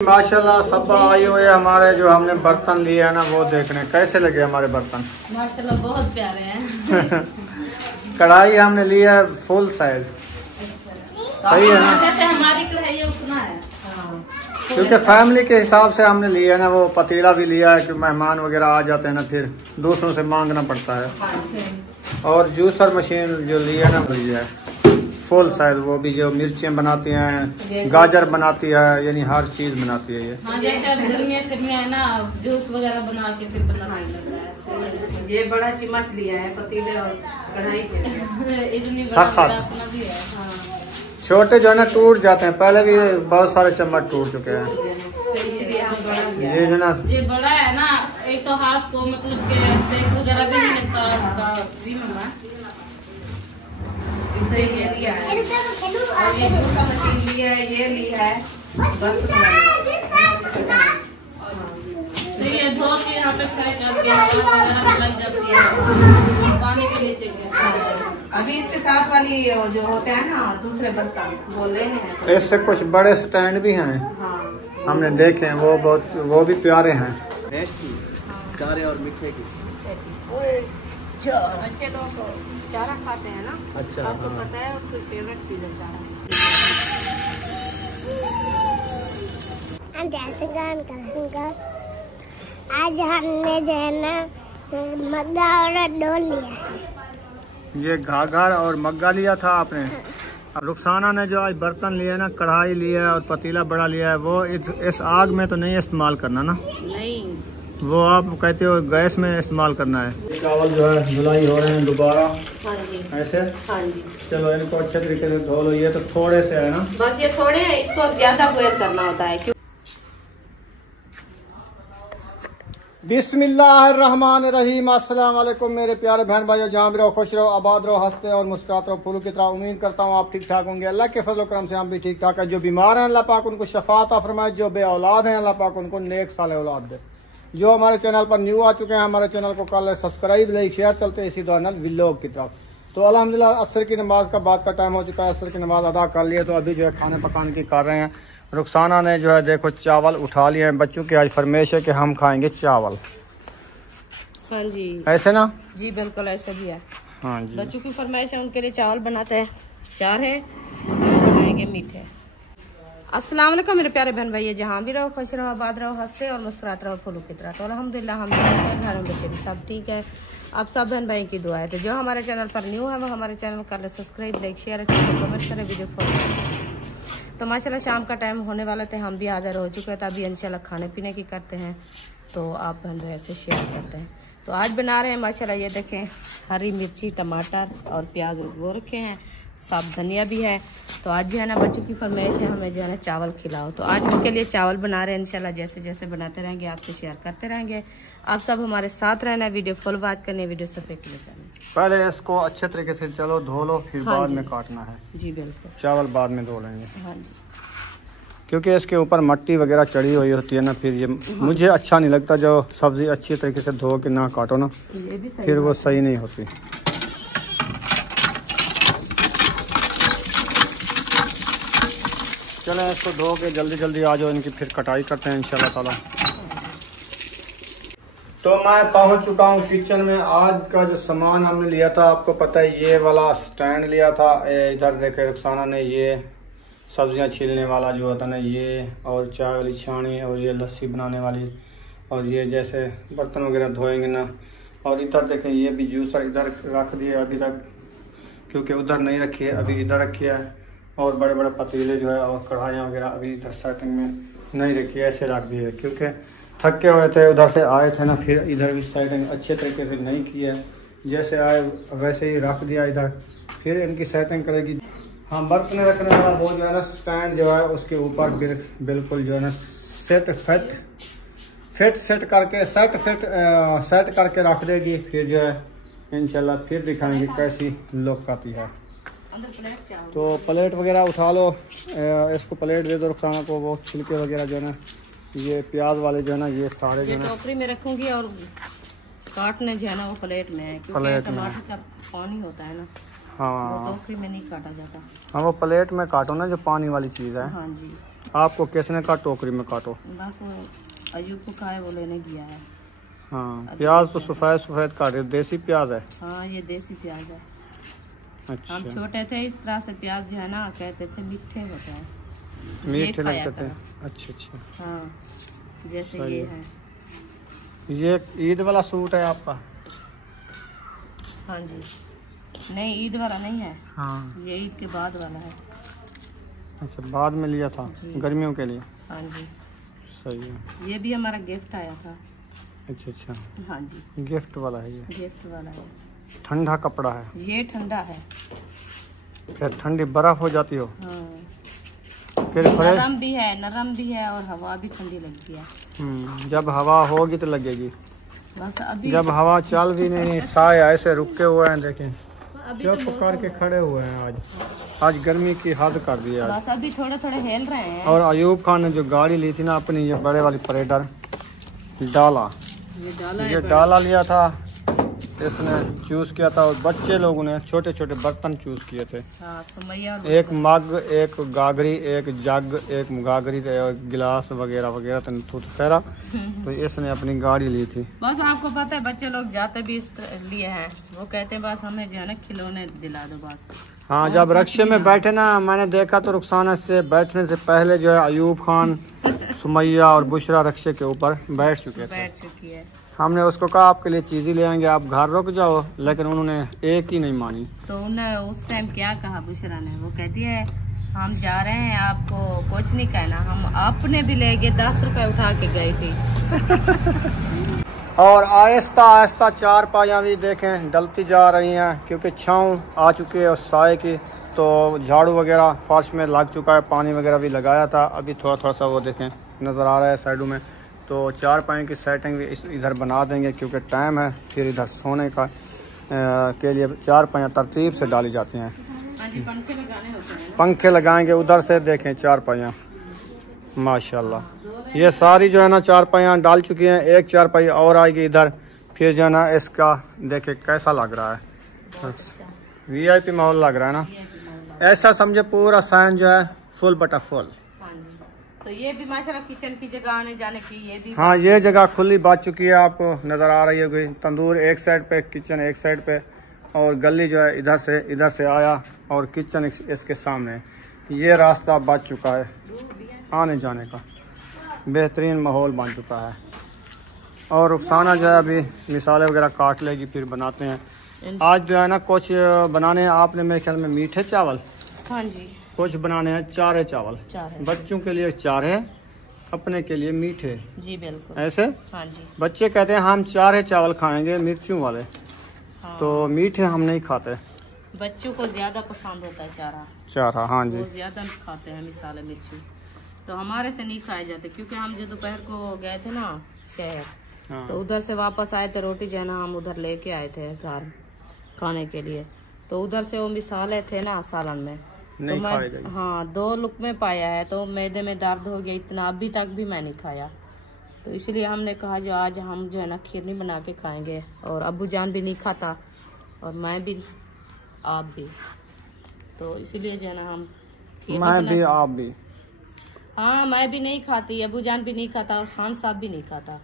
माशाल्लाह सब आए हुए हमारे जो हमने बर्तन लिए है ना वो देखने कैसे लगे हमारे बर्तन। माशाल्लाह बहुत प्यारे हैं। कढ़ाई हमने लिया है फुल साइज, सही है ना? जैसे हमारी कढ़ाई उतना है क्योंकि फैमिली के हिसाब से हमने लिया है ना। वो पतीला भी लिया है कि मेहमान वगैरह आ जाते हैं ना फिर दूसरों से मांगना पड़ता है। और जूसर मशीन जो लिया है ना वो लिया है फुल साइज, वो भी जो मिर्चियाँ बनाती हैं, गाजर बनाती है, यानी हर चीज बनाती है ये। हाँ, जैसे गर्मियाँ शर्मियाँ है ना, जूस वगैरह बना के फिर बनाने लग रहा है। ये बड़ा चम्मच लिया है, पतीले और कढ़ाई इतनी बड़ा अपना भी है। हाँ। छोटे जो है ना टूट जाते हैं, पहले भी बहुत सारे चम्मच टूट चुके हैं। ये जो ना ये बड़ा है ना, एक तो हाथ को मतलब के सेक वगैरह भी नहीं लगता। सही है, लिया है। और ये दूसरा मशीन लिया है, ये लिया है बस। सही है, धो के यहाँ पे फ्राई करके लग जाती है पानी के नीचे। अभी इसके साथ वाली जो होते हैं ना दूसरे बर्तन वो लेने हैं। इससे कुछ बड़े स्टैंड भी हैं। हाँ। हमने देखे हैं, वो भी प्यारे हैं। चारे और मीठे की बच्चे लोग चारा खाते हैं ना। अच्छा, आपको पता है उसकी फेवरेट चीज है चारा। आज हमने जो है ना मग्गा और डोल लिया है। ये घाघर और मग्गा लिया था आपने। रुखसाना ने जो आज बर्तन लिया है ना, कढ़ाई लिया है और पतीला बड़ा लिया है, वो इस आग में तो नहीं इस्तेमाल करना ना? नहीं, वो आप कहते हो गैस में इस्तेमाल करना है। चावल जो है धुलाई हो रहे हैं दोबारा। हाँ जी, ऐसे। हाँ जी। चलो इनको अच्छे तरीके से धो लो। ये तो थोड़े से है ना, बस ये थोड़े हैं, इसको ज्यादा बॉयल करना होता है। बिस्मिल्लाहिर्रहमानिर्रहीम। अस्सलाम वालेकुम मेरे प्यारे बहन भाइयों, जहाँ भी रहो खुश रहो, आबाद रहो, हंसते और मुस्कुराते रहो फूलों की तरह। उम्मीद करता हूँ आप ठीक ठाक होंगे। अल्लाह के फजल करम से हम भी ठीक ठाक है। जो बीमार हैं अल्लाह पाक उनको शफा अता फरमाए, जो बे औलाद हैं अल्लाह पाक उनको नेक साले औलाद दे। जो हमारे चैनल पर न्यू आ चुके हैं, हमारे चैनल को कर ले सब्सक्राइब, लाइक शेयर, चलते इसी दौरान व्लॉग की तरफ। तो अल्हम्दुलिल्लाह असर की नमाज का बाद का टाइम हो चुका है, असर की नमाज अदा कर लिए। तो अभी जो है खाने पकाने की कर रहे हैं। रुखसाना ने जो है देखो चावल उठा लिए हैं। बच्चों की आज फरमाइश है कि हम खाएंगे चावल। हाँ जी, ऐसे ना? जी बिल्कुल ऐसा भी है। हाँ जी, बच्चों की फरमाइश है, उनके लिए चावल बनाते हैं। चार है, बनाएंगे मीठे। अस्सलाम वालेकुम मेरे प्यारे बहन भाई, जहाँ भी रहो खुश रहो, आबाद रहो, हंसते और मुस्कुराते रहो फूलों की तरह। तो अल्हम्दुलिल्लाह हम घर में बच्चे भी सब ठीक है। आप सब बहन भाई की दुआ है। तो जो हमारे चैनल पर न्यू है वो हमारे चैनल कर ले सब्सक्राइब, लाइक शेयर, कमेंट करें, वीडियो फॉलो। तो माशाल्लाह शाम का टाइम होने वाला थे, हम भी हाजिर हो चुके हैं। तो अभी इंशाल्लाह खाने पीने की करते हैं, तो आप बहन भाई ऐसे शेयर करते हैं। तो आज बना रहे हैं माशाल्लाह, ये देखें हरी मिर्ची, टमाटर और प्याज वो रखे हैं, साफ धनिया भी है। तो आज जो है ना बच्चों की फरमाइश है हमें जो है ना चावल खिलाओ। तो आज उनके लिए चावल बना रहे हैं। इंशाल्लाह जैसे जैसे बनाते रहेंगे आपसे शेयर करते रहेंगे। आप सब हमारे साथ रहना, वीडियो फुल बात करनी, वीडियो सब क्लिक करना। पहले इसको अच्छे तरीके से चलो धो लो, फिर हाँ बाद जी, में काटना है। जी बिल्कुल, चावल बाद में धो लेंगे। हाँ जी। क्योंकि इसके ऊपर मट्टी वगैरह चढ़ी हुई होती है ना, फिर ये मुझे अच्छा नहीं लगता। जो सब्जी अच्छी तरीके से धो के ना काटो ना, ये भी सही फिर वो सही नहीं होती। चलें इसको धो के जल्दी जल्दी आ जाओ, इनकी फिर कटाई करते हैं इंशाल्लाह ताला। तो मैं पहुंच चुका हूं किचन में। आज का जो सामान हमने लिया था आपको पता है, ये वाला स्टैंड लिया था। इधर देखे रुखसाना ने ये सब्जियां छीलने वाला जो होता है ना ये, और चाय वाली छानी, और ये लस्सी बनाने वाली, और ये जैसे बर्तन वगैरह धोएंगे ना। और इधर देखें ये भी जूसर इधर रख दिए अभी तक, क्योंकि उधर नहीं रखी है, अभी इधर रखी है। और बड़े बड़े पतीले जो है और कढ़ाइयाँ वगैरह अभी इधर सेटिंग में नहीं रखी है, ऐसे रख दिए। क्योंकि थके हुए थे, उधर से आए थे ना, फिर इधर भी सेटिंग अच्छे तरीके से नहीं की है। जैसे आए वैसे ही रख दिया इधर, फिर इनकी सेटिंग करेगी। हाँ, बर्तन रखने वाला वो जो है ना स्टैंड जो है उसके ऊपर बिल्कुल जो है ना सेट करके रख देगी। फिर जो है इंशाल्लाह फिर दिखाएंगे कैसी लुक आती है। तो प्लेट वगैरह उठा लो, इसको प्लेट दे दो रुखसाना को। वो छिलके वगैरह जो है ना, ये प्याज वाले जो है ना, ये सारे जो है ना टोकरी में रखूंगी और काटने जो है ना वो प्लेट में है, क्योंकि टमाटर का पानी होता है ना। हाँ, टोकरी में नहीं काटा जाता। हाँ वो प्लेट में काटो ना, जो पानी वाली चीज़ है। हाँ जी। आपको किसने कहा टोकरी में काटो? बस वो अयूब को कहा है, वो लेने गया है। हाँ, प्याज तो सफ़ेद सफ़ेद काट रहे, देसी प्याज है? हाँ, ये देसी प्याज है। अच्छा। हम छोटे थे इस तरह से प्याज जो है ना कहते थे मीठे होते हैं, मीठे खाया लगते थे। करो। अच्छा अच्छा। हाँ, जैसे सही ये है। है। ये ईद वाला सूट है आपका? हाँ जी, नहीं ईद वाला नहीं है, हाँ। ये ईद के बाद वाला है। अच्छा, बाद में लिया था जी। गर्मियों के लिए? हाँ जी, सही है। ये भी हमारा गिफ्ट आया था। अच्छा अच्छा, हाँ जी, गिफ्ट वाला है ये? गिफ्ट वाला है। ठंडा कपड़ा है? ये ठंडा है। फिर ठंडी बर्फ हो जाती हो? हाँ, फिर फ्रेश? नरम भी है और हवा भी ठंडी लगती है। जब हवा होगी तो लगेगी। बस अभी जब हवा चल भी नहीं, साए ऐसे रुके हुए हैं, देखें अभी चुप तो करके खड़े हुए हैं। आज गर्मी की हद कर दी है। बस अभी थोड़े थोड़े हिल रहे हैं। और अयूब खान ने जो गाड़ी ली थी ना अपनी, ये बड़े वाली परेडर डाला, ये डाला ये है डाला लिया था, इसने चूज किया था। और बच्चे लोगों ने छोटे छोटे बर्तन चूज किए थे। हाँ, सुमैया और एक मग, एक गागरी, एक जग, एक गागरी, एक गिलास वगैरह वगैरह तेरा। तो इसने अपनी गाड़ी ली थी। बस आपको पता है बच्चे लोग जाते भी इस लिए हैं, वो कहते हैं बस हमें जो है ना खिलौने दिला दो बस। हाँ, जब रक्शे में बैठे ना, मैंने देखा तो रुखसाना से बैठने से पहले जो है अयूब खान, सुमैया और बुशरा रक्शे के ऊपर बैठ चुके थे। बैठ चुकी है। हमने उसको कहा आपके लिए चीज़ ही ले आएंगे, आप घर रुक जाओ, लेकिन उन्होंने एक ही नहीं मानी। तो उन्हें उस टाइम क्या कहा बुशरा ने, वो कहती है हम जा रहे हैं, आपको कुछ नहीं कहना, हम आपने भी ले गए 10 रुपए उठा के गई थी। और आहिस्ता आहिस्ता चार पायां भी देखें डलती जा रही हैं, क्योंकि छाँव आ चुकी है उस साए की। तो झाड़ू वगैरह फर्श में लग चुका है, पानी वगैरह भी लगाया था, अभी थोड़ा थोड़ा सा वो देखें नज़र आ रहा है साइडों में। तो चार पायों की सेटिंग भी इधर बना देंगे, क्योंकि टाइम है, फिर इधर सोने का के लिए चार पायां तरतीब से डाली जाती हैं। हाँ जी, पंखे लगाने होते हैं ना। पंखे लगाएंगे उधर से, देखें चार पायां माशाल्लाह। ये सारी जो है ना चार पायां डाल चुकी हैं, एक चार पाई और आएगी इधर। फिर जो है ना इसका देखें कैसा लग रहा है, VIP माहौल लग रहा है ना। ऐसा समझे पूरा साइन जो है फुल बटा फुल। हाँ जी, तो ये भी माशाल्लाह किचन की जगह आने जाने की ये भी। हाँ, ये जगह खुली बात चुकी है, आपको नज़र आ रही होगी। तंदूर एक साइड पे, किचन एक साइड पे, और गली जो है इधर से आया, और किचन इसके सामने। ये रास्ता बच चुका है आने जाने का, बेहतरीन माहौल बन चुका है। और रुखसाना जो है अभी मिसाले वगैरह काट लेगी, फिर बनाते हैं। आज जो है ना कुछ बनाने हैं आपने, मेरे ख्याल में मीठे चावल। हाँ जी, कुछ बनाने हैं चारे चावल। चार बच्चों के लिए चारे, अपने के लिए मीठे। जी बिल्कुल। ऐसे हाँ जी, बच्चे कहते हैं हम चारे चावल खाएंगे मिर्चियों वाले। हाँ। तो मीठे हम नहीं खाते, बच्चों को ज्यादा पसंद होता है चारा। हाँ जी, वो ज्यादा खाते हैं मिसाले मिर्ची, तो हमारे से नहीं खाए जाते, क्योंकि हम जो दोपहर को गए थे ना शहर, हाँ। तो उधर से वापस आए थे, रोटी जो है ना हम उधर लेके आए थे घर खाने के लिए, तो उधर से वो मिसाले थे ना सालन में, नहीं तो खाए गए। हाँ 2 लुकमे पाया है, तो मैदे में दर्द हो गया इतना, अभी तक भी मैं नहीं खाया। तो इसलिए हमने कहा जो आज हम जो है ना खीरनी बना के खाएंगे, और अब्बू जान भी नहीं खाता और मैं भी, आप भी, तो इसलिए जो है ना हम मैं भी, आप भी। हाँ, मैं भी नहीं खाती, अबू जान भी नहीं खाता, और खान साहब भी नहीं खाता।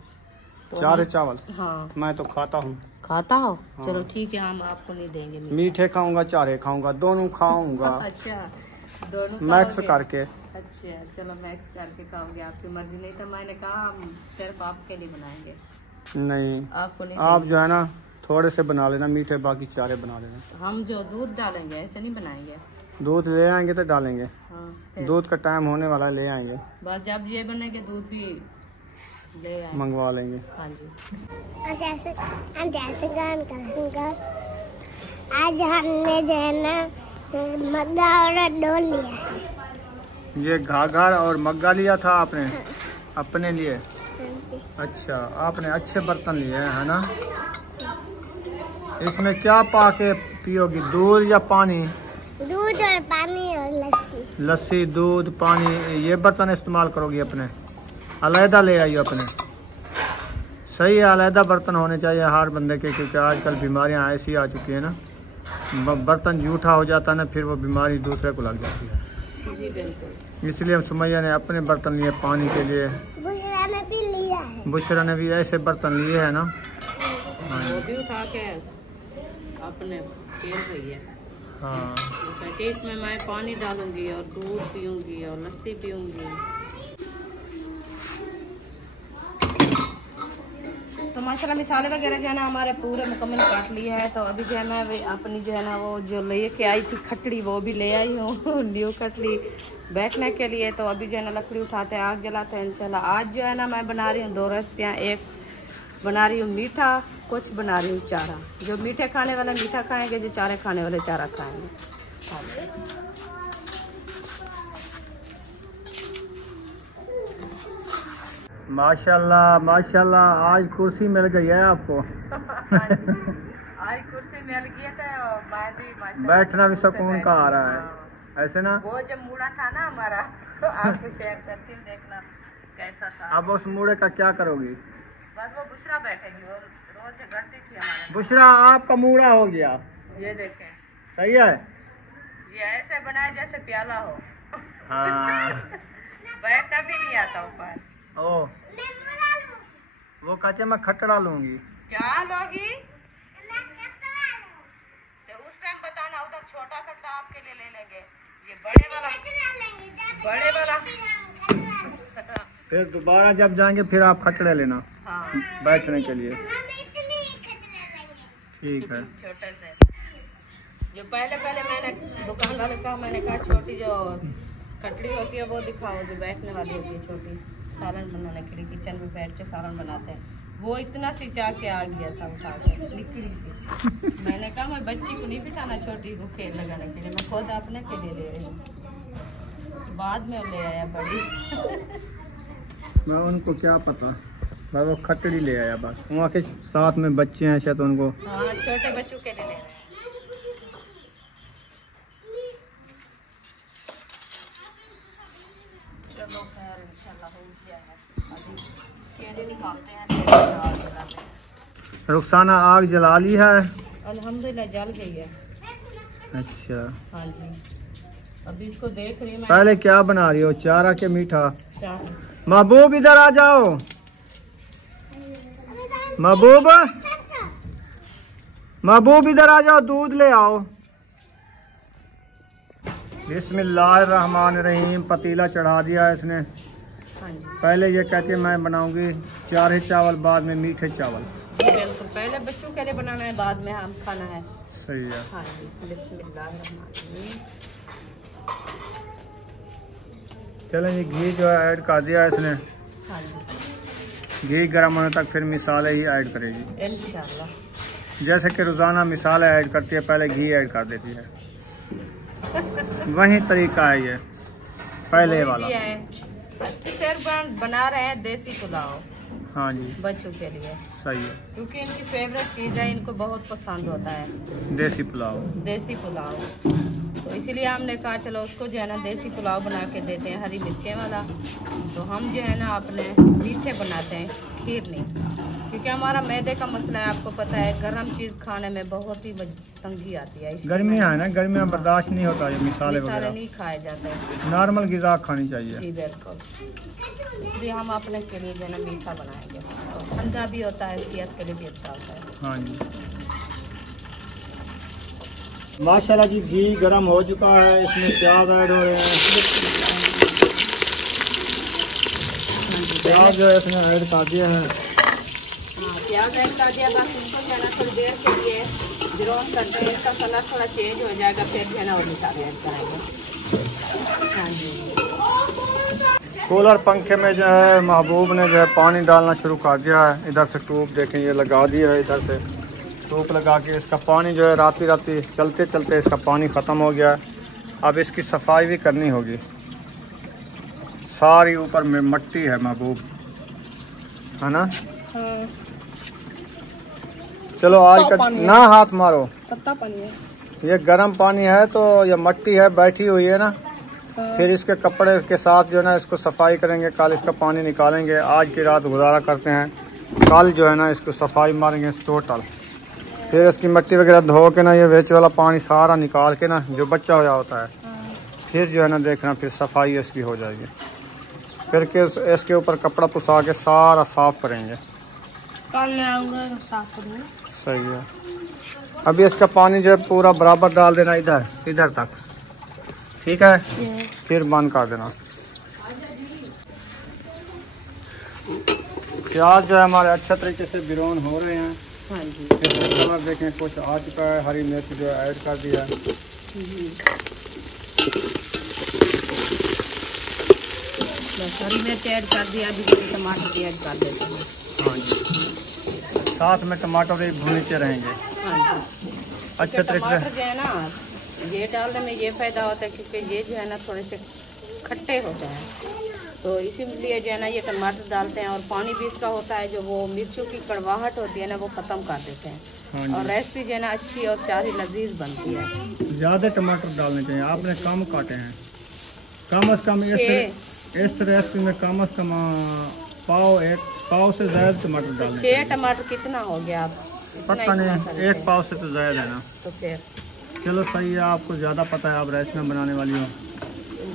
तो चारे चावल हाँ मैं तो खाता हूँ। खाता हो? हाँ। चलो ठीक है, हम आपको नहीं देंगे मीठा। मीठे खाऊंगा, चारे खाऊंगा, दोनों खाऊंगा। अच्छा, दोनों मैक्स खाओगे? करके। अच्छा चलो, मैक्स करके खाओगे, आपकी मर्जी। नहीं तो मैंने कहा हम सिर्फ आपके लिए बनाएंगे, नहीं, आपको नहीं आप जो है ना थोड़े से बना लेना मीठे, बाकी चारे बना लेना। देंगे। हम जो दूध डालेंगे ऐसे नहीं बनाएंगे। दूध ले आएंगे तो डालेंगे, हाँ, फिर दूध का टाइम होने वाला है, ले आएंगे, बस जब ये बनेंगे दूध भी ले आएंगे। मंगवा लेंगे। हाँ जी, जैसे गान करूँगा। आज हमने जो है ना मग्गा और डोल लिया है। ये घाघर और मग्गा लिया था आपने अपने लिए? अच्छा, आपने अच्छे बर्तन लिए हैं, है ना? इसमें क्या पा के पियोगी, दूध या पानी? दूध और पानी और लस्सी। लस्सी, दूध, पानी, ये बर्तन इस्तेमाल करोगी अपने? अलहदा ले आइए अपने। सही है, अलहदा बर्तन होने चाहिए हर बंदे के, क्योंकि आजकल बीमारियां ऐसी आ चुकी है ना, बर्तन जूठा हो जाता है ना, फिर वो बीमारी दूसरे को लग जाती है। जी बिल्कुल। इसलिए सुमैया ने अपने बर्तन लिए पानी के लिए। बुशरा ने भी लिया है। बुशरा ने भी ऐसे बर्तन लिए है ना। वो भी उठा के अपने खेल रही है। हाँ कहती इसमें मैं पानी डालूंगी और दूध पीऊंगी और लस्सी पीऊंगी। तो माशाल्लाह मिसाले वगैरह जो है ना हमारे पूरे मुकम्मल काट लिए है। तो अभी जो है ना अपनी जो है ना वो जो ले के आई थी खटड़ी वो भी ले आई हूँ न्यू खटड़ी बैठने के लिए। तो अभी जो है ना लकड़ी उठाते हैं, आग जलाते हैं इंशाल्लाह। आज जो है ना मैं बना रही हूँ 2 रेसिपियाँ। एक बना रही हूँ मीठा, कुछ बना रही हूँ चारा। जो मीठे खाने वाले मीठा खाएंगे, जो चारे खाने वाले चारा खाएंगे। माशाल्लाह माशाल्लाह, आज कुर्सी मिल गई है आपको। आज कुर्सी मिल गई है तो बैठना भी सुकून का आ रहा है ऐसे ना। वो जब मुड़ा था ना हमारा तो आपको शेयर करती हूँ, देखना कैसा था। अब उस मूड़े का क्या करोगी? बस वो बुशरा बैठेगी, वो रोज झगड़ती थी हमारे। बुशरा आपका मूड़ा हो गया। ये देखें, सही है। ये ऐसे बनाया जैसे प्याला हो। हाँ बैठना भी नहीं आता ऊपर। ओ वो कहते मैं खटड़ा लूंगी। क्या लोगी? तो उस टाइम बताना, उधर छोटा खट्टा आपके लिए ले लेंगे, ये बड़े वाला फिर दोबारा जब जाएंगे फिर आप खटड़े लेना। हाँ बैठने के लिए। ठीक है। छोटे से जो पहले मैंने दुकान वाले का मैंने कहा छोटी जो कटड़ी होती है वो दिखाओ, जो बैठने वाली होती है छोटी, सालन बनाने के लिए किचन में बैठ के सालन बनाते हैं। वो इतना सिंचा के आ गया था उठा के निकली सी। मैंने कहा मैं बच्ची को नहीं बिठाना छोटी को खेल लगाने के लिए, मैं खुद अपने के लिए ले रही हूँ। बाद में ले आया बड़ी। मैं उनको क्या पता, बस वो खटड़ी ले आया बस। वहाँ के साथ में बच्चे हैं शायद उनको। हाँ छोटे बच्चों के लिए ले रहे हैं। चलो खैर इंशाल्लाह हो गया है। अभी केले निकालते हैं, फिर आग जलाते हैं। रुखसाना आग जला ली है? अल्हम्दुलिल्लाह जल गई है। अच्छा हाँ जी, अभी इसको देख रही मैं। पहले क्या बना रही हो, चारा के मीठा? चार महबूब इधर आ जाओ। महबूब महबूब इधर आ जाओ, दूध ले आओ। बिस्मिल्लाहिर्रहमानिर्रहीम। पतीला चढ़ा दिया है इसने। हाँ जी पहले ये कहती है मैं बनाऊंगी चारे चावल, बाद में मीठे चावल। जी बिल्कुल, पहले बच्चों के लिए बनाना है, बाद में हम खाना है। सही है। हाँ जी बिस्मिल्लाहिर्रहमानिर्रहीम। चलें, ये घी जो है ऐड कर दिया इसने। हाँ जी घी गर्म होने तक फिर मिसाले ही ऐड करेगी। इंशाल्लाह। जैसे कि रोज़ाना मिसाले ऐड करती है, पहले घी ऐड कर देती है। वही तरीका है ये पहले वाला। सिर्फ बना रहे हैं देसी पुलाव। हाँ जी बच्चों के लिए सही है। क्योंकि इनकी फेवरेट चीज़ है, इनको बहुत पसंद होता है देसी पुलाव। देसी पुलाव। तो इसीलिए हमने कहा चलो उसको जो है ना देसी पुलाव बना के देते हैं, हरी मिर्चें वाला। तो हम जो है ना अपने मीठे बनाते हैं, खीर नहीं, क्योंकि हमारा मैदे का मसला है, आपको पता है। गर्म चीज़ खाने में बहुत ही तंगी आती है। गर्मियाँ है ना, गर्मियाँ बर्दाश्त नहीं होता ये मिसाले वगैरह। नहीं खाए जाते, नॉर्मल ग़िज़ा खानी चाहिए। जी बिल्कुल। इसलिए हम अपने के लिए जो है ना मीठा बनाएंगे, तो ठंडा भी होता है, सेहत के लिए भी अच्छा होता है। हाँ जी माशाल्लाह जी। घी गरम हो चुका है, इसमें प्याज ऐड हो रहे हैं। प्याज जो है इसमें ऐड कर दिया है। हाँ प्याज ऐड कर दिया, बस उनको जो है ना थोड़ी देर के लिए ब्राउन करते हैं। इसका कलर थोड़ा चेंज हो जाएगा, फिर जो है ना और मसाले ऐड करेंगे। हाँ जी कूलर पंखे में जो है महबूब ने जो है पानी डालना शुरू कर दिया है। इधर से ट्यूब देखें ये लगा दिया है, इधर से ट्यूब लगा के इसका पानी जो है राती चलते चलते इसका पानी ख़त्म हो गया है। अब इसकी सफाई भी करनी होगी। सारी ऊपर में मिट्टी है महबूब, है ना? चलो आज ना हाथ मारो, कत्ता पानी है ये गर्म पानी है तो ये मिट्टी है बैठी हुई है ना। फिर इसके कपड़े के साथ जो है ना इसको सफाई करेंगे, कल इसका पानी निकालेंगे। आज की रात गुजारा करते हैं, कल जो है ना इसको सफाई मारेंगे टोटल। फिर इसकी मिट्टी वगैरह धो के ना ये वेच वाला पानी सारा निकाल के ना जो बचा हुआ होता है फिर जो है ना देखना फिर सफाई इसकी हो जाएगी। फिर के इसके ऊपर कपड़ा पुसा के सारा साफ करेंगे। कल मैं आऊँगा साफ करूँगा। सही है। अभी इसका पानी जो है पूरा बराबर डाल देना इधर तक, ठीक है। फिर बंद कर देना। प्याज जो है हमारे अच्छे तरीके से ब्राउन हो रहे हैं। हाँ जी। कलर देखें कुछ आ चुका है। हरी मिर्च जो है ऐड कर दिया है। बस हरी मिर्च ऐड कर दिया। अभी टमाटर भी ऐड कर देते हैं। हाँ जी, साथ में टमाटर भी भूनते रहेंगे। हाँ जी। अच्छे तरीके टमाटर से। जो है ना, ये डालने में ये फ़ायदा होता है क्योंकि ये जो है ना थोड़े से खट्टे होते हैं, तो इसीलिए जो है ना ये टमाटर डालते हैं। और पानी भी इसका होता है जो वो मिर्चों की कड़वाहट होती है ना वो ख़त्म कर देते हैं। हाँ और रेसिपी जो है ना अच्छी और चारी लजीज बनती है। ज़्यादा टमाटर डालने चाहिए। आपने कम काटे हैं। कम से कम इस रेसिपी में कम से कम एक पाव से ज़्यादा टमाटर डालने 6 टमाटर कितना हो गया? आप पता नहीं, 1 पाव से तो ज़्यादा है ना। तो फिर चलो सही है, आपको ज़्यादा पता है, आप रेसिपी बनाने वाली हो।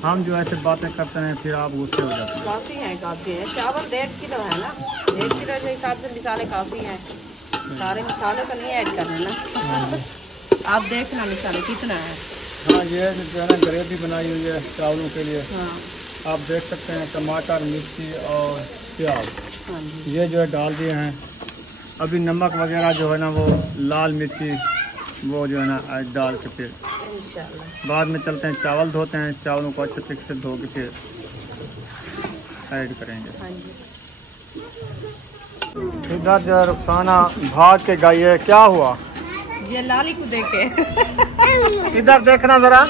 हम जो ऐसे बातें करते हैं फिर आप गुस्से हो जाते हैं। काफ़ी है। चावल 1.5 किलो है ना, 1 किलो के हिसाब से मसाले काफ़ी हैं। सारे मसाले तो नहीं ऐड करने ना। आप देखना मसाले कितना है। हाँ, ये जो है ना ग्रेवी बनाई हुई है चावलों के लिए। हाँ आप देख सकते हैं टमाटर, मिर्ची और प्याज हाँ जी। ये जो है डाल दिए हैं। अभी नमक वगैरह जो है ना वो लाल मिर्ची वो जो है ना डाल के फिर इंशाल्लाह बाद में चलते हैं। चावल धोते हैं, चावलों को अच्छे तरीके से धो के फिर ऐड करेंगे। हाँ जी। इधर जो है रुखसाना भाग के गई है। क्या हुआ? ये लाली को देखे इधर देखना जरा।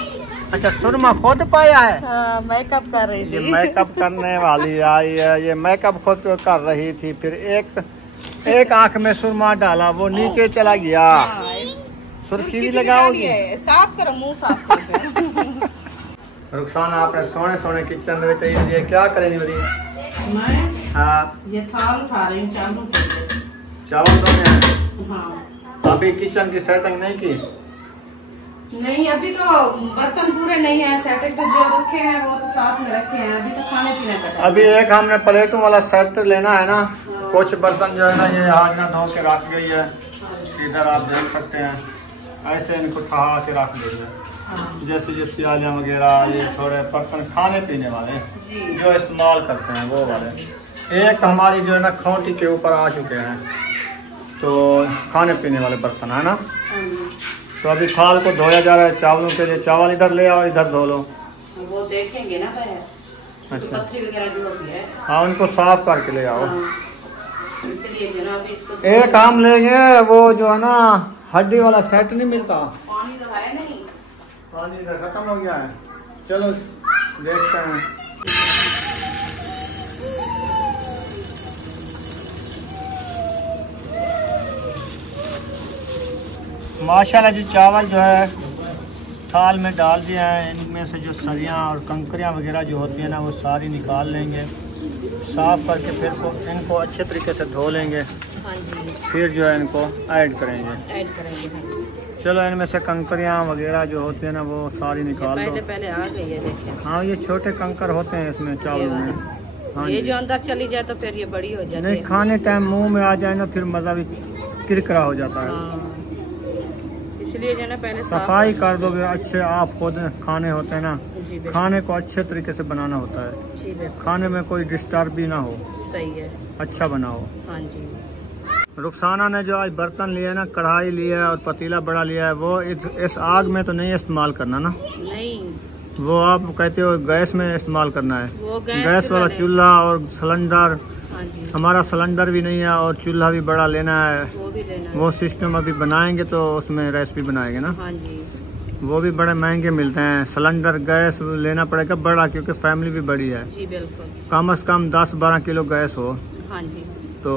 अच्छा, सुरमा खुद पाया है। हाँ, मेकअप कर रही ये थी। मेकअप करने वाली आई है। ये मेकअप खुद कर रही थी, फिर एक आंख में सुरमा डाला, वो नीचे चला गया। हाँ, सुर्खी भी लगाओगी? साफ करो, मुंह साफ करो। रुखसाना आपने सोने किचन में चाहिए। ये क्या करेंगे मेरी? मैं हाँ, ये थाल उठा रही हूँ चावलों के लिए। चावल धोने हैं। हाँ। अभी किचन की सेटिंग नहीं की? नहीं, अभी तो बर्तन पूरे नहीं है। सेटिंग तो जो रखे हैं वो तो साथ में रखे हैं। अभी तो खाने पीने का। अभी एक हमने प्लेटों वाला सेट लेना है ना। कुछ बर्तन जो है ना ये आज ना धो के रख गई है। इधर आप देख सकते हैं, ऐसे इनको ठहा के रख देंगे। जैसे ये प्याजा वगैरह, ये थोड़े बर्तन खाने पीने वाले जो इस्तेमाल करते हैं वो वाले। एक हमारी जो है ना खोटी के ऊपर आ चुके हैं, तो खाने पीने वाले बर्तन है ना। तो अभी थाल को धोया जा रहा है चावलों के लिए। चावल इधर ले आओ, इधर धो लो। वो देखेंगे ना अच्छा, पत्थरी वगैरह जो होती है। हाँ, उनको साफ करके ले आओ। इसलिए जो ना अभी इसको एक काम लेंगे, वो जो है ना हड्डी वाला सेट नहीं मिलता। पानी तो है नहीं। पानी इधर खत्म हो गया है। चलो देखते हैं। माशाल्लाह जी, चावल जो है थाल में डाल दिया है। इनमें से जो सरियाँ और कंकरियाँ वगैरह जो होती हैं ना वो सारी निकाल लेंगे। साफ करके फिर इनको अच्छे तरीके से धो लेंगे। हाँ जी। फिर जो है इनको ऐड करेंगे। ऐड करेंगे। हाँ जी। चलो, इनमें से कंकरियाँ वगैरह जो होती है ना वो सारी निकाल दो। पहले आ गई है, देखिए। हाँ, ये छोटे कंकर होते हैं इसमें चावलों में। हाँ ये जी। जो अंदर चली जाए तो फिर ये बड़ी हो जाती नहीं, है। खाने टाइम मुंह में आ जाए ना फिर मज़ा भी किरकिरा हो जाता है। हाँ, इसलिए जो है ना पहले सफाई कर दोगे अच्छे। आप खुद खाने होते हैं ना, जी बिल्कुल। खाने को अच्छे तरीके से बनाना होता है। जी बिल्कुल, खाने में कोई डिस्टर्ब भी ना हो, सही है। अच्छा बनाओ। हाँ जी। रुखसाना ने जो आज बर्तन लिया है ना, कढ़ाई लिया है और पतीला बड़ा लिया है, वो इस आग में तो नहीं इस्तेमाल करना ना। नहीं, वो आप कहते हो गैस में इस्तेमाल करना है। वो गैस वाला चूल्हा और सिलेंडर। हाँ जी, हमारा सिलेंडर भी नहीं है और चूल्हा भी बड़ा लेना है। वो भी लेना है। वो सिस्टम अभी बनाएंगे तो उसमें रेसिपी बनाएंगे ना। हाँ जी, वो भी बड़े महंगे मिलते हैं। सिलेंडर गैस लेना पड़ेगा बड़ा, क्योंकि फैमिली भी बड़ी है। जी बिल्कुल। कम से कम 10-12 किलो गैस हो हाँ जी, तो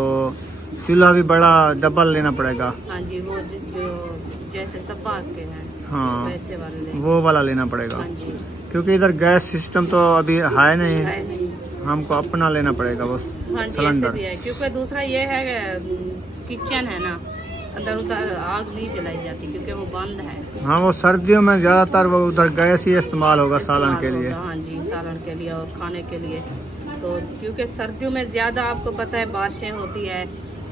चूल्हा भी बड़ा डबल लेना पड़ेगा। हाँ जी, वो जो जैसे सब बात के हैं हाँ, वैसे वाले लेना। वो वाला लेना पड़ेगा। हाँ जी, क्योंकि इधर गैस सिस्टम तो अभी है नहीं, है नहीं। हमको अपना लेना पड़ेगा बस हाँ जी, ऐसे सिलेंडर। भी है क्योंकि दूसरा ये है किचन है ना, अंदर उधर आग नहीं जलाई जाती क्योंकि वो बंद है। हाँ, वो सर्दियों में ज्यादातर वो उधर गैस ही इस्तेमाल होगा सालन के लिए। हाँ जी, सालन के लिए और खाने के लिए। तो क्योंकि सर्दियों में ज्यादा आपको पता है बारिशें होती है,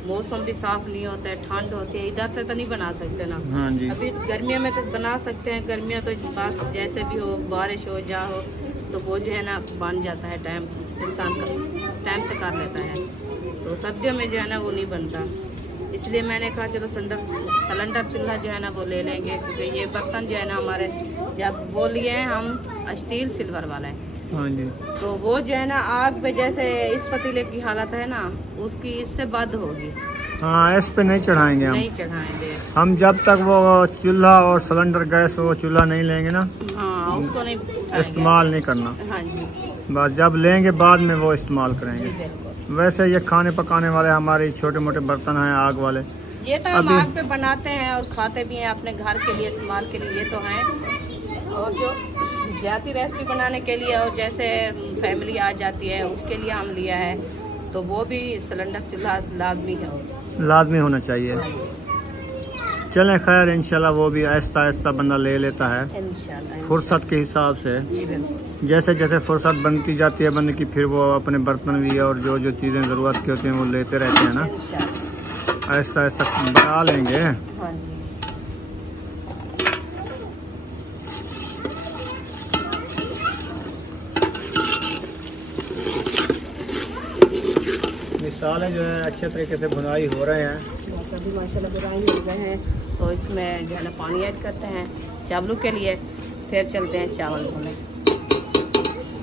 मौसम भी साफ नहीं होता है, ठंड होती है, इधर से तो नहीं बना सकते ना। हाँ जी। अभी गर्मियों में तो बना सकते हैं, गर्मियों तो बस जैसे भी हो, बारिश हो जा हो तो वो जो है ना बन जाता है, टाइम इंसान का टाइम से कर लेता है। तो सर्दियों में जो है ना वो नहीं बनता, इसलिए मैंने कहा चलो सिलेंडर चूल्हा जो है ना वो ले लेंगे, क्योंकि ये बर्तन जो है ना हमारे जब वो लिए हैं हम स्टील सिल्वर वाला है। हाँ जी। तो वो जो है ना आग पे जैसे इस पतीले की हालत है ना उसकी इससे बंद होगी। हाँ, इस पे नहीं चढ़ाएंगे हम। नहीं चढ़ाएंगे हम जब तक वो चूल्हा और सिलेंडर गैस वो चूल्हा नहीं लेंगे ना, हाँ उसको नहीं इस्तेमाल नहीं करना। हाँ जी, बस जब लेंगे बाद में वो इस्तेमाल जी करेंगे। बिल्कुल। वैसे ये खाने पकाने वाले हमारे छोटे मोटे बर्तन हैं आग वाले, ये तो हम अभी- आग पे बनाते हैं और खाते भी हैं अपने घर के लिए इस्तेमाल के लिए, ये तो हैं। और जो ज्यादा रेसिपी बनाने के लिए और जैसे फैमिली आ जाती है उसके लिए हम लिया है, तो वो भी सिलेंडर चूल्हा लाजमी है, लाजमी होना चाहिए। चलें खैर, इंशाल्लाह वो भी आहिस्ता आहिस्ता बंदा ले लेता है इंशाल्लाह। फुर्सत के हिसाब से। जी बिल्कुल। जैसे जैसे फुर्सत बनती जाती है बंदे की, फिर वो अपने बर्तन भी और जो जो चीज़ें ज़रूरत की होती हैं वो लेते रहते हैं ना, इंशाल्लाह। आहिस्ता आहिस्ता बना लेंगे। हाँ जी। मिसालें जो है अच्छे तरीके से बुनाई हो रहे हैं। बस अभी माशाल्लाह बुराई हो गए हैं, तो इसमें जो है ना पानी ऐड करते हैं चावलों के लिए, फिर चलते हैं चावल धोने।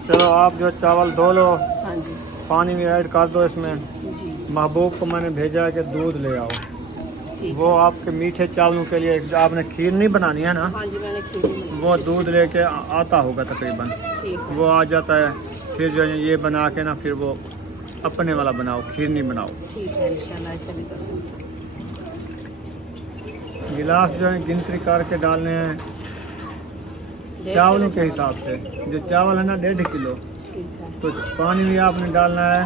चलो आप जो चावल धो लो, हाँ जी। पानी भी ऐड कर दो इसमें। जी महबूब को मैंने भेजा है कि दूध ले आओ। ठीक। वो आपके मीठे चावलों के लिए आपने खीर नहीं बनानी है ना, हाँ जी, मैंने खीर बनाई। वो दूध लेके आता होगा तकरीबन, ठीक है। वो आ जाता है। फिर जो है ये बना के ना फिर वो अपने वाला बनाओ, खीर नहीं बनाओ। ठीक है, इंशाल्लाह ऐसे भी करूँगी। गिलास जो है गिनती करके डालने हैं चावलों के हिसाब से। जो चावल है ना 1.5 किलो, ठीक है। तो पानी भी आपने डालना है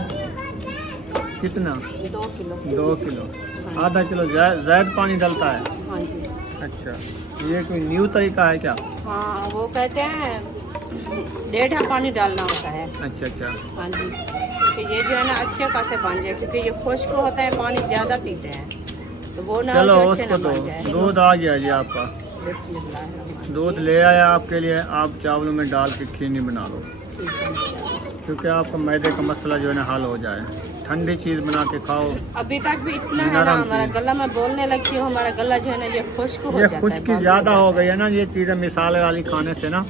कितना, 2 किलो। 2 किलो। आधा किलो ज़्यादा पानी डलता है। हाँ जी। अच्छा, ये कोई न्यू तरीका है क्या? हाँ, वो कहते हैं 1.5 पानी डालना होता है। अच्छा अच्छा। हाँ जी, तो ये जो है ना अच्छे खासे बन जाए, क्योंकि ये खुश्क होता है, पानी ज़्यादा पीते हैं, तो वो ना चलो जो अच्छे उसको ना तो बन जाए। दूध आ गया जी आपका, बिस्मिल्लाह। दूध ले आया आपके लिए। आप चावलों में डाल के खीरनी बना लो, ठीक है इंशाल्लाह। क्योंकि आपका मैदे का मसला जो है ना हल हो जाए। ठंडी चीज़ बना के खाओ। अभी तक भी इतना है ना, नरम हमारा चीज़। गला में बोलने लगती है, हमारा गला जो है ना ये खुश्क हो ये जाता है। खुश्की बंद ज़्यादा हो जाता गई है ना ये चीज़ें मिसाले वाली खाने से ना,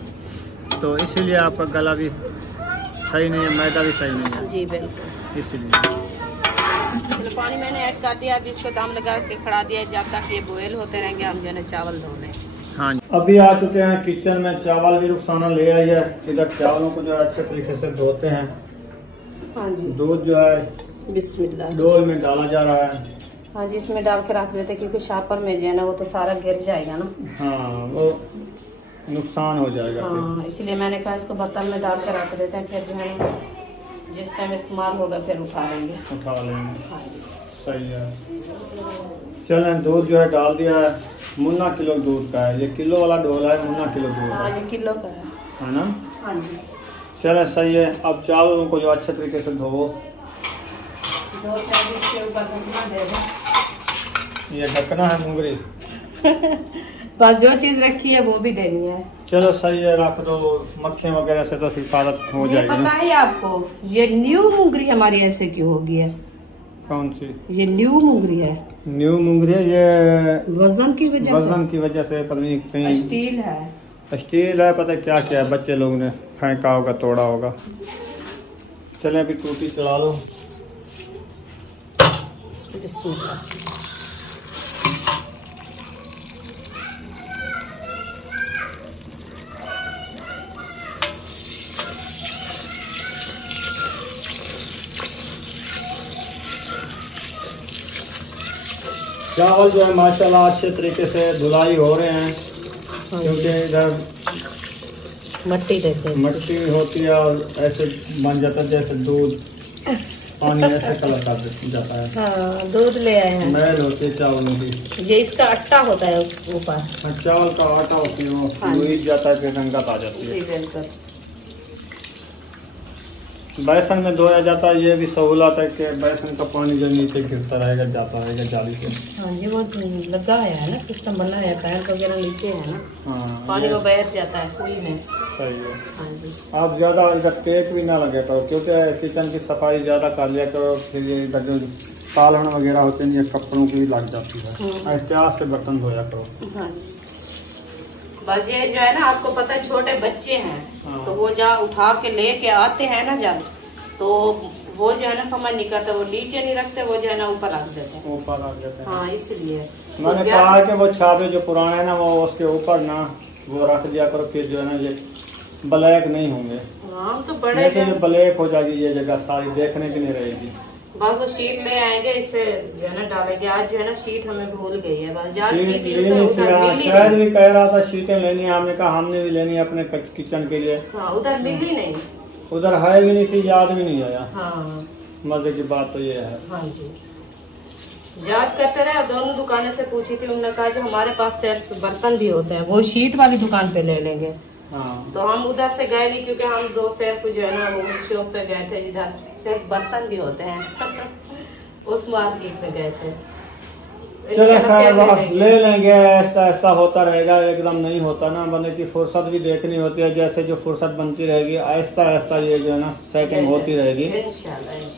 तो इसीलिए आपका गला भी सही नहीं है, मैदा भी सही नहीं है। जी बिल्कुल। है, इसीलिए। चलो पानी मैंने ऐड कर दिया, अभी इसको दम लगा के खड़ा दिया, जब तक ये बॉयल होते रहेंगे हम जो है ना चावल धो लें। हाँ, अभी आ चुके हैं किचन में। चावल भी रुखसाना ले आई है। इधर चावलों को जो है अच्छे तरीके से धोते हैं। हाँ जी। दूध जो है बिस्मिल्लाह। डोल में डाला जा रहा है। हाँ जी, इसमें डाल के रख देते, क्योंकि शापर में जो है ना वो तो सारा गिर जाएगा ना। हाँ, वो नुकसान हो जाएगा फिर। हाँ, इसलिए मैंने कहा इसको बर्तन में डाल के रख देते हैं, फिर जो है ना जिस टाइम इस्तेमाल होगा फिर उठा लेंगे। उठा लेंगे। हाँ जी। सही है। चलें, दूध जो है डाल दिया है। मुन्ना किलो दूध का है, ये किलो वाला डोला है, मुन्ना किलो दूध हाँ, है, ये किलो का है ना। हाँ जी। चलें, सही है। अब चावलों को जो अच्छे तरीके से धोवो। 2 साइड इसके ऊपर ढकना दे दो। ये ढकना है मुंगरी। बस जो चीज रखी है वो भी देनी है। चलो सही है, रख दो। मक्खियाँ वगैरह से तो हिफाजत हो ये जाएगी पता ना। है आपको, ये न्यू मुंगरी हमारी ऐसे क्यों होगी है? कौन सी ये न्यू मुंगरी है, न्यू मुंगरी है? ये वजन की वजह वजन की वजह से पता नहीं से। कहीं स्टील है। स्टील है, पता क्या क्या है, बच्चे लोग ने फेंका होगा, तोड़ा होगा। चले अभी टूटी चला लो। बिस्मिल्लाह। चावल जो है माशाल्लाह अच्छे तरीके से धुलाई हो रहे हैं, क्योंकि इधर मट्टी देते हैं। मट्टी होती है और ऐसे बन जाता है जैसे दूध। पानी ऐसे कलर का जाता है। हाँ, दूध ले आए हैं। मैल होती है चावलों की। ये इसका आटा होता है ऊपर। चावल का आटा होती है वो लुईट जाता है, फिर रंगत आ जाती है। जी बिल्कुल। बेसन में धोया जाता है, ये भी सहूलत है कि बेसन का पानी जो नीचे गिरता रहेगा, जाता रहेगा जाली से। हाँ, ये वो लगा है ना, सिस्टम बना है, पैर वगैरह नीचे है ना। हाँ, पानी में बैठ जाता है कुई में। सही है। हाँ जी। आप ज़्यादा इधर टेक भी ना लगे करो, क्योंकि किचन की सफाई ज़्यादा कर लिया करो, फिर ये इधर जो तालन वगैरह होते हैं ये कपड़ों की भी लग जाती है। एहतियात से बर्तन धोया करो। हाँ जी। बस ये जो है ना, आपको पता है छोटे बच्चे हैं, हाँ। तो वो जहाँ उठा के लेके आते हैं ना जब, तो वो जो है ना समझ नहीं करते, वो नीचे नहीं रखते, वो जो है ना ऊपर रख देते हैं। ऊपर रख देते हैं। हाँ, इसलिए मैंने कहा है कि वो छापे जो पुराने हैं ना, वो उसके ऊपर ना वो रख दिया करो, फिर जो है ना ये ब्लैक नहीं होंगे। हाँ, तो बड़े जैसे ये ब्लैक हो जाएगी ये जगह सारी, देखने की नहीं रहेगी। बस वो शीट ले आएंगे, इससे जो है ना डालेंगे। आज जो है ना शीट हमें भूल गई है, बस याद की शीट थी, लेनी उसे थी, उधर हाँ, मिली शायद नहीं। भी कह रहा था शीटें लेनी है, हमने कहा हमने भी लेनी है अपने किचन के लिए। हाँ, उधर मिली नहीं। उधर है भी नहीं थी, याद भी नहीं आया। हाँ मजे की बात तो ये है। हाँ जी, याद करते रहे। दोनों दुकानें से पूछी थी, उन्होंने कहा जो हमारे पास सिर्फ बर्तन भी होते हैं, वो शीट वाली दुकान पे ले लेंगे। हाँ, तो हम उधर से गए नहीं, क्योंकि हम दो सिर्फ जो है ना वो शॉप पे गए थे, जिधर सिर्फ बर्तन भी होते हैं उस मार्केट में गए थे। चलो खैर बात ले लेंगे, ऐसा ऐसा होता रहेगा, एकदम नहीं होता ना। बंदे की फुर्सत भी देखनी होती है, जैसे जो फुर्सत बनती रहेगी ऐसा ऐसा ये जो है ना सेटिंग होती रहेगी।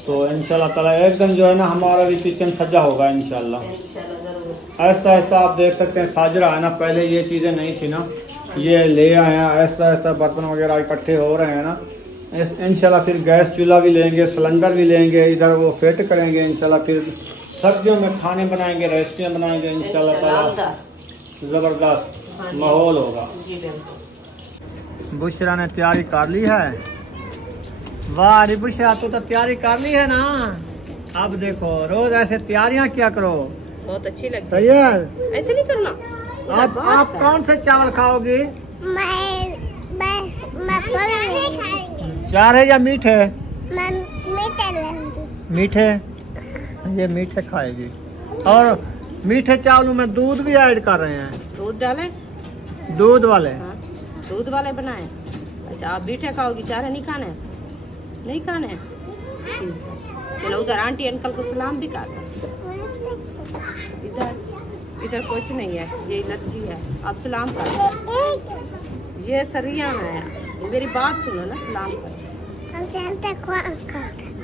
तो इंशाल्लाह ताला एक दिन जो है ना हमारा भी किचन सजा होगा इंशाल्लाह। ऐसा ऐसा आप देख सकते हैं साजरा है ना, पहले ये चीज़ें नहीं थी ना, ये ले आए हैं। ऐसा ऐसा बर्तन वगैरह इकट्ठे हो रहे हैं ना, इंशाल्लाह। फिर गैस चूल्हा भी लेंगे, सिलेंडर भी लेंगे, इधर वो फिट करेंगे इंशाल्लाह। फिर सर्दियों में खाने बनाएंगे, रेसिपियाँ बनाएंगे इंशाल्लाह ताला, जबरदस्त माहौल होगा। बुशरा ने तैयारी कर ली है। वाह अरे बुशरा, तो तैयारी कर ली है ना। अब देखो रोज ऐसे तैयारियां किया करो, बहुत अच्छी लगती सही है। ऐसे नहीं करना। आप कौन से चावल खाओगी? चार है या मीठे? मीठे, ये मीठे खाएगी। और मीठे चावलों में दूध भी ऐड कर रहे हैं। दूध डालें? दूध वाले? हाँ, दूध वाले बनाए। अच्छा, आप मीठे खाओगी, चारे नहीं खाने? नहीं खाने? ठीक है, चलो उधर आंटी अंकल को सलाम भी कर दो। इधर कुछ नहीं है, ये एलर्जी है, आप सलाम कर दो। ये सरिया है, मेरी बात सुनो ना, सलाम करो।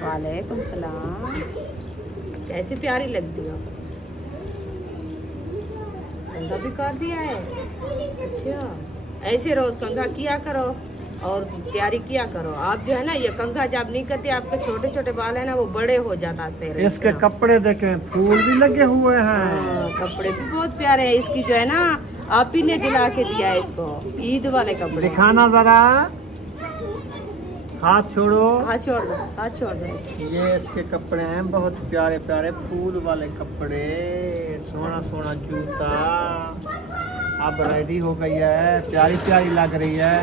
वालेकुम सलाम। कैसी प्यारी लगती हो। कंघा भी कर दिया है? अच्छा, ऐसे रोज कंघा किया करो और तैयारी किया करो। आप जो है ना ये कंघा जब नहीं करते, आपके छोटे छोटे बाल है ना वो बड़े हो जाता है। इसके कपड़े देखें, फूल भी लगे हुए हैं। हाँ, कपड़े भी बहुत प्यारे हैं। इसकी जो है ना आप ही ने दिला के दिया है इसको, ईद वाले कपड़े। दिखाना जरा, हाथ छोड़ो। हाथ छोड़ दो, हाथ छोड़ दो। ये इसके कपड़े हैं, बहुत प्यारे प्यारे फूल वाले कपड़े, सोना सोना जूता। अब रेडी हो गई है, प्यारी प्यारी लग रही है।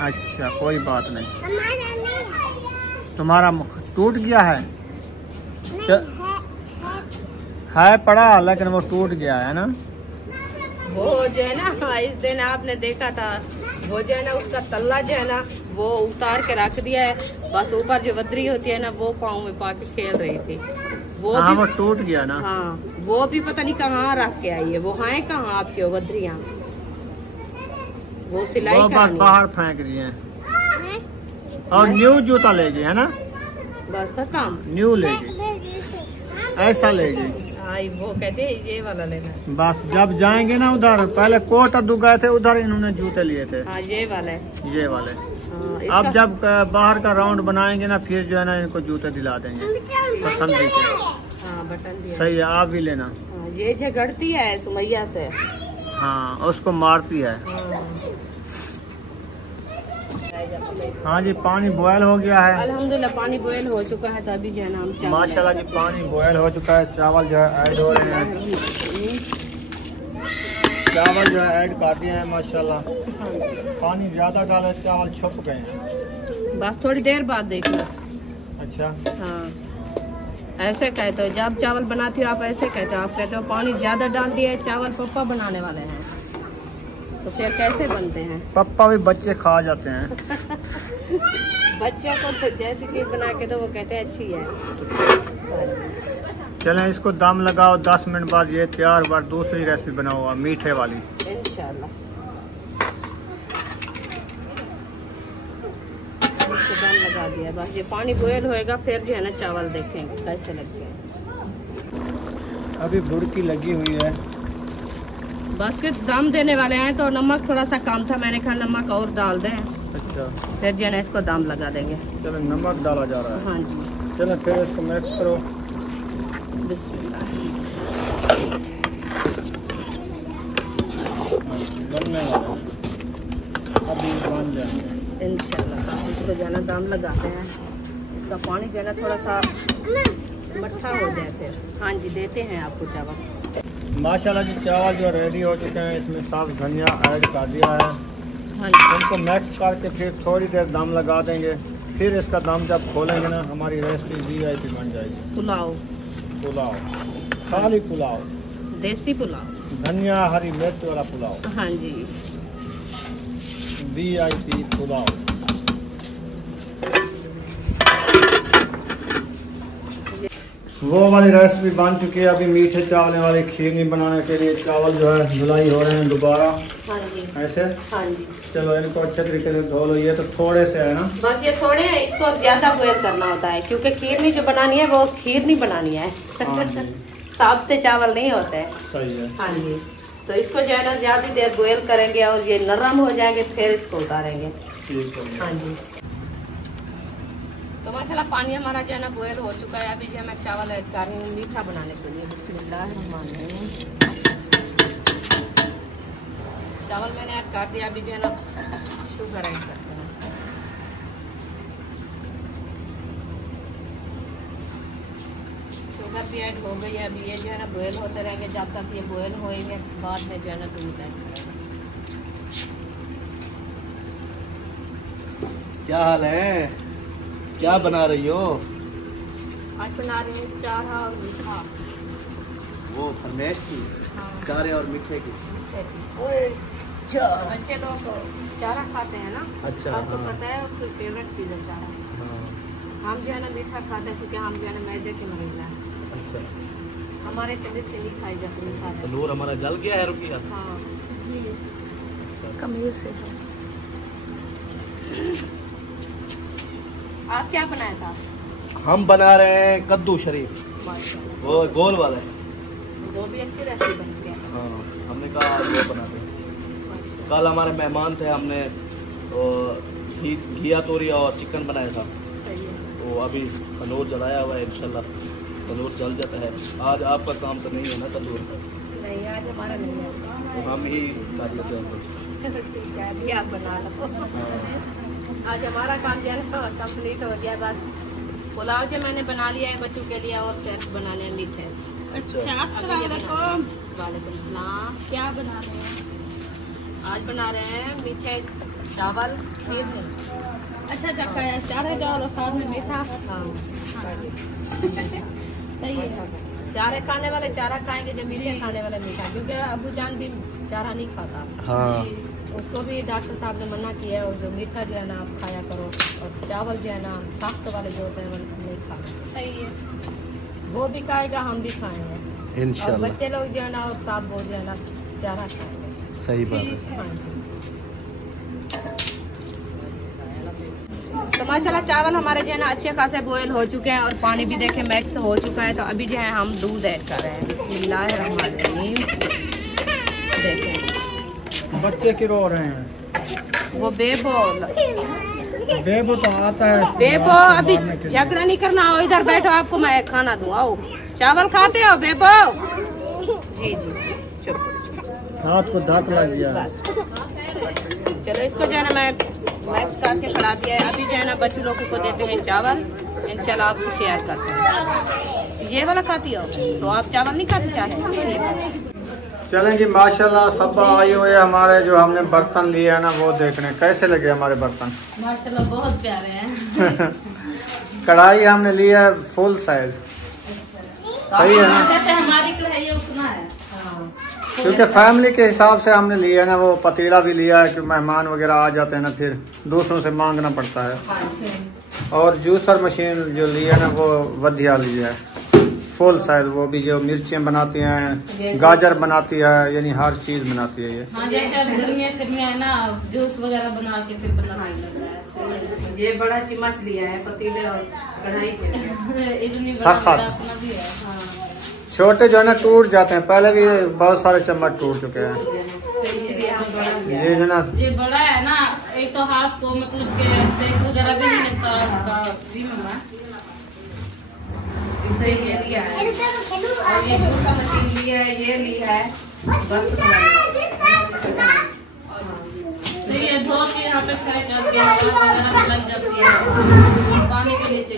अच्छा कोई बात नहीं, तुम्हारा मुख टूट गया है? है पड़ा, लेकिन वो टूट गया है ना। वो जो है ना इस दिन आपने देखा था, वो जो है ना उसका तल्ला जो है ना वो उतार के रख दिया है। बस ऊपर जो बदरी होती है ना वो पाँव में पा के खेल रही थी। हाँ, वो टूट गया ना। हाँ, वो भी पता नहीं कहाँ रख के आई है। वो है कहाँ आपकी वो बदरियाँ? वो सिलाई वो बस बाहर फेंक दिए हैं। और न्यू जूता लेगी है ना, बस खत्म। न्यू लेगी, ऐसा लेगी। वो कहते ये वाला लेना है। बस जब जाएंगे ना उधर, पहले कोट अद्दू गए थे उधर, इन्होंने जूते लिए थे। हाँ, ये वाला है, ये वाले। हाँ, अब जब बाहर का राउंड बनाएंगे ना, फिर जो है ना इनको जूते दिला देंगे पसंद भी। हाँ, बटन भी सही है, आप भी लेना। हाँ, ये झगड़ती है सुमैया से। हाँ, उसको मारती है। हाँ जी, पानी बॉयल हो गया है अल्हम्दुलिल्लाह, पानी बॉयल हो चुका है। तो अभी जो है ना हम माशाल्लाह जी पानी बॉयल हो चुका है। चावल जो है ऐड हो रहे हैं, चावल जो है ऐड कर दिए हैं माशाल्लाह। पानी ज़्यादा डाले, चावल छुप गए हैं। बस थोड़ी देर बाद देखना। अच्छा, हाँ, ऐसे कहते हो जब चावल बनाती हो आप, ऐसे कहते हो। आप कहते हो पानी ज़्यादा डाल दिया है, चावल पप्पा बनाने वाले हैं, तो फिर कैसे बनते हैं? पप्पा भी बच्चे खा जाते हैं। बच्चों को तो जैसी चीज़ बना के तो वो कहते हैं अच्छी है। चलें इसको दम लगाओ, 10 मिनट बाद ये तैयार। बार दूसरी रेसिपी बनाओ मीठे वाली। इंशाल्लाह इसको दम लगा दिया, बस ये पानी बॉयल होएगा, फिर जो है ना चावल देखेंगे कैसे लगते हैं। अभी बुड़की लगी हुई है। बस के दम देने वाले हैं, तो नमक थोड़ा सा कम था, मैंने कहा नमक और डाल दें, अच्छा, फिर जो है ना इसको दम लगा देंगे। चलो नमक डाला जा रहा है। हाँ जी, चलो फिर इसको मिक्स करो। बिस्मिल्लाह। बनने वाला है, अभी बन जाएंगे इंशाल्लाह। बस इसको जो है ना दम लगाते हैं, इसका पानी जो है ना थोड़ा सा मट्ठा हो जाए फिर। हाँ जी, देते हैं आपको चावल। माशाल्लाह जी चावल जो रेडी हो चुके हैं, इसमें साफ धनिया ऐड कर दिया है। हाँ जी, इनको मिक्स करके फिर थोड़ी देर दम लगा देंगे। फिर इसका दम जब खोलेंगे ना, हमारी रेसिपी VIP बन जाएगी। पुलाव, पुलाव, खाली पुलाव, देसी पुलाव। धनिया हरी मिर्च वाला पुलाव, हाँ जी, VIP पुलाव। वो वाली रेसिपी बन चुकी है। अभी मीठे चावल वाली खीरनी बनाने के लिए चावल जो है धुलाई हो रहे हैं दोबारा, हाँ जी, ऐसे। हाँ जी। चलो इनको अच्छे तरीके से धो लो। ये तो थोड़े से है ना, बस ये थोड़े हैं, इसको ज्यादा बॉयल करना होता है, क्योंकि खीरनी जो बनानी है वो खीरनी बनानी है। हाँ जी, साबुते चावल नहीं होते हैं। सही है। हाँ जी, तो इसको जो है ना ज्यादा देर बॉयल करेंगे और ये नरम हो जाएंगे, फिर इसको उतारेंगे। ठीक है। हाँ जी, तो माशाल्लाह पानी हमारा जो है ना बॉयल हो चुका है। अभी जो है मैं चावल ऐड कर रही हूँ मीठा बनाने के लिए। बिस्मिल्लाहिर्रहमानिर्रहीम। चावल मैंने ऐड कर दिया। अभी जो है ना शुगर ऐड करते हैं। शुगर भी ऐड हो गई है। अभी ये जो है ना बॉयल होते रहेंगे, जब तक ये बॉयल होएंगे, बाद में जो है ना दूध ऐड करेंगे। क्या हाल है, क्या बना रही हो? आज बना रही हूँ चारा और मीठा। वो फरमाइश थी, हाँ, चारे और मीठे की। मीठे की। ओए क्या? बच्चे लोग चारा खाते हैं ना, अच्छा, आपको हाँ। पता है उसकी फेवरेट चीज़ है चारा। हाँ, हम जो है ना मीठा खाते हैं, क्योंकि हम जो है ना मैदे के मरीज हैं। अच्छा। हमारे शरीर से नहीं खाई जाती है सारे। तंदूर हमारा जल गया है, रुकिया। हाँ जी, अच्छा। कमीज से। आप क्या बनाया था? हम बना रहे हैं कद्दू शरीफ, माशाल्लाह, वो गोल वाला है। वो भी अच्छी रेसिपी बनती है। हाँ, हमने कहा आज वो बनाते हैं। माशाल्लाह, कल हमारे मेहमान थे, हमने घिया तोरी और चिकन बनाया था। सही है। तो अभी तंदूर जलाया हुआ है, इंशाल्लाह तंदूर जल जाता है। आज आपका काम तो नहीं है ना तंदूर का, नहीं, आज हमारा नहीं है। तो हम ही कर लेते हैं कुछ। ठीक है, अभी आप बना लो। हाँ, आज हमारा काम जो है ना कंप्लीट हो गया। बस पुलाव जो मैंने बना लिया है बच्चों के लिए, और सेट बनाने हैं मीठे। अच्छा। अस्सलाम वालेकुम। वालेकुम सलाम। क्या बना रहे हैं? आज बना रहे हैं मीठे चावल खीर। अच्छा अच्छा, खाया चारे चावल और साथ में मीठा। हाँ सही है। चारे खाने वाले चारा खाएंगे, जो मीठे खाने वाले मीठा, क्योंकि अबू जान भी चारा नहीं खाता। हाँ, उसको भी डॉक्टर साहब ने मना किया है, और जो मीठा जो है ना आप खाया करो, और चावल जो है ना सख्त वाले जो होते हैं वो नहीं खाना। सही है, वो भी खाएगा, हम भी खाएंगे, और इंशाल्लाह। बच्चे लोग जो है ना और साथ वो जो है ना चारा खाएंगे। सही बात है। हाँ जी। तो माशाल्लाह चावल हमारे जो है ना अच्छे खासे बॉयल हो चुके हैं, और पानी भी देखें मैक्स हो चुका है। तो अभी जो है हम दूध ऐड कर रहे हैं। बिस्मिल्लाहिर्रहमानिर्रहीम। देखें बच्चे क्यों रो रहे हैं? वो बेबो तो आता है। बेबो, अभी झगड़ा नहीं करना, आओ इधर बैठो, आपको मैं खाना दूं। आओ, चावल खाते हो बेबो? जी जी, चुप। हाथ को धक लग गया। बस चलो, इसको जो है ना मैं मैक्स करके खड़ा दिया है। अभी जो है ना बच्चों लोगों को देते हैं चावल, इंशाल्लाह आपसे शेयर करते हैं। ये वाला खाती हो तो आप चावल नहीं खाते चाहे? चलें जी, माशाल्लाह सब आए हुए हमारे। जो हमने बर्तन लिए हैं ना, वो देखने कैसे लगे हमारे बर्तन। माशाल्लाह बहुत प्यारे हैं। कढ़ाई हमने ली है फुल साइज, सही है ना, जैसे हमारी कढ़ाई है उतना है। क्योंकि फैमिली के हिसाब से हमने लिया है ना। वो पतीला भी लिया है कि मेहमान वगैरह आ जाते हैं ना, फिर दूसरों से मांगना पड़ता है। और जूसर मशीन जो लिया है ना वो वधिया लिया है, फुल साइज। वो भी जो मिर्चियाँ बनाती हैं, गाजर बनाती है, यानी हर चीज बनाती है ये। हाँ, जैसे अब गर्मियाँ शर्मियाँ है ना, जूस वगैरह बना के फिर बनाने लग रहा है। ये बड़ा चम्मच लिया है, पतीले और कढ़ाई इतनी सखत। बड़ा अपना भी है। हाँ। छोटे जो है ना टूट जाते हैं, पहले भी बहुत सारे चम्मच टूट चुके हैं। ये जो ना ये बड़ा है ना, एक तो हाथ को मतलब के सेक वगैरह भी नहीं लगता का फ्री में मैं। सही ये लिया है, और ये दूसरा मशीन लिया है, ये लिया है बस। सही है, धो के यहाँ पे खड़े करके हवा वगैरह लग जाती है पानी के नीचे।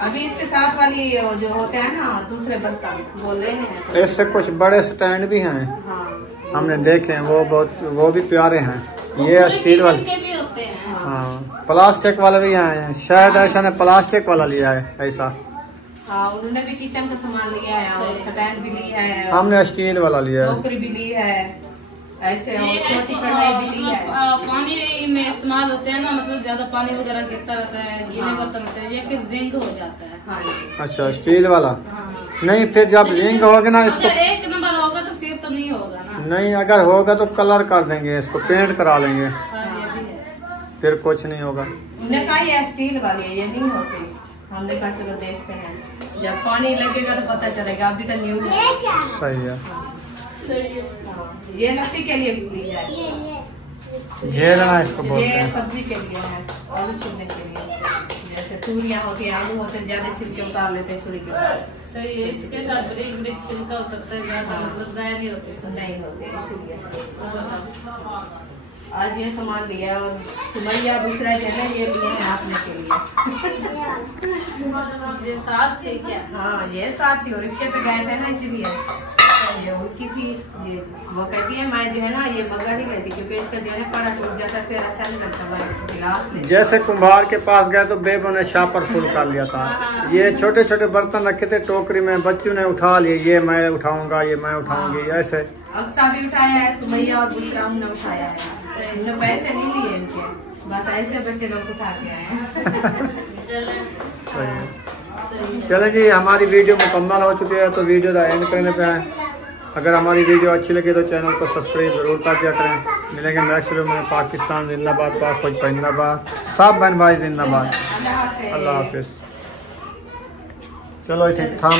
अभी इसके साथ वाली जो होते हैं ना दूसरे बर्तन बोल रहे हैं, इससे कुछ बड़े स्टैंड भी हैं, हाँ हमने देखे हैं, वो भी प्यारे हैं। ये स्टील वाले के भी होते हैं। हाँ, प्लास्टिक वाले भी हैं, शायद ऐसा ने प्लास्टिक वाला लिया है ऐसा। हाँ, उन्होंने भी किचन का सामान लिया है, और स्टैंड भी लिया है, हमने स्टील वाला लिया है। टोकरी भी ली है ऐसे, और छोटी कढ़ाई भी ली है। पानी में इस्तेमाल होते हैं ना, मतलब ज्यादा पानी वगैरह गिरता रहता है, गीले बर्तन होते हैं, ये फिर जिंक हो जाता है। हाँ जी। अच्छा, स्टील वाला हाँ। नहीं, फिर जब लिंक होगा ना इसको, अगर एक नंबर होगा तो फिर तो नहीं होगा ना। नहीं अगर होगा तो कलर कर देंगे, इसको पेंट करा लेंगे, हाँ, ये भी है। फिर कुछ नहीं होगा। उन्होंने कहा ये स्टील वाली है, ये नहीं होती। हमने कहा चलो देखते हैं, जब पानी लगेगा तो पता चलेगा। अभी तो न्यू सही है। ये लस्सी के लिए ली है, झेलना इसको बोलते ये हैं। सब्जी के लिए है, आलू छीलने के लिए। जैसे तूरियां होती है, आलू होते हैं, ज्यादा छिलके उतार लेते हैं छुरी के साथ। सही है, इसके साथ ब्रिक ब्रिक छिलका उतरता है ज्यादा, मतलब जाया नहीं होते। नहीं होते, इसीलिए आज ये सामान लिया। और सुमैया दूसरा जो है ना, ये लिए हैं नापने के लिए। ये साथ थे क्या? हाँ, ये साथ थी, और रिक्शे पे गए थे ना, इसीलिए ये उनकी थी। ये वो कहती है मैं जो है ना ये मगा नहीं लेती, क्योंकि इसका जो है ना पड़ा टूट जाता है, फिर अच्छा नहीं लगता भाई गिलास में। जैसे कुम्हार के पास गए तो बेबो ने शापर फुल कर लिया था। ये छोटे छोटे बर्तन रखे थे टोकरी में, बच्चों ने उठा लिए, ये मैं उठाऊंगा, ये मैं उठाऊंगी, ऐसे। अक्सा भी उठाया है, सुमैया और दूसरा ने उठाया है। इन्होंने पैसे नहीं लिए इनके, बस ऐसे बच्चे लोग उठा के आए हैं। सही है। चलो जी, हमारी वीडियो मुकम्मल हो चुकी है, तो वीडियो का एंड करने पे आए। अगर हमारी वीडियो अच्छी लगी तो चैनल को सब्सक्राइब जरूर कर दिया करें। मिलेंगे नेक्स्ट वीडियो में। पाकिस्तान जिंदाबाद, पाक फौज जिंदाबाद, सब बहन भाई जिंदाबाद। अल्लाह हाफिज। चलो ठीक, थाम